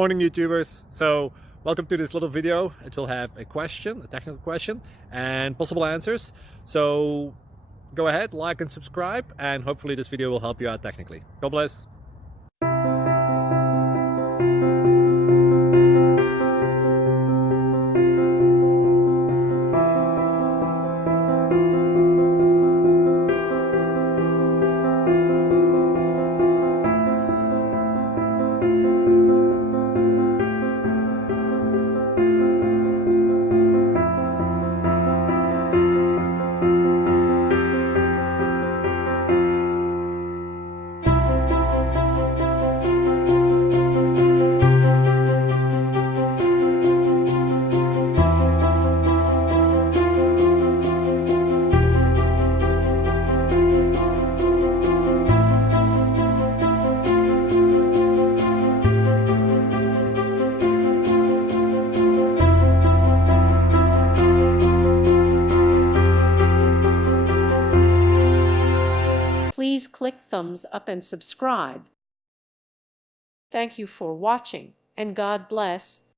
Morning YouTubers. So welcome to this little video. It will have a question, a technical question, and possible answers. So go ahead, like and subscribe, and hopefully this video will help you out technically. God bless. Please click thumbs up and subscribe. Thank you for watching, and God bless.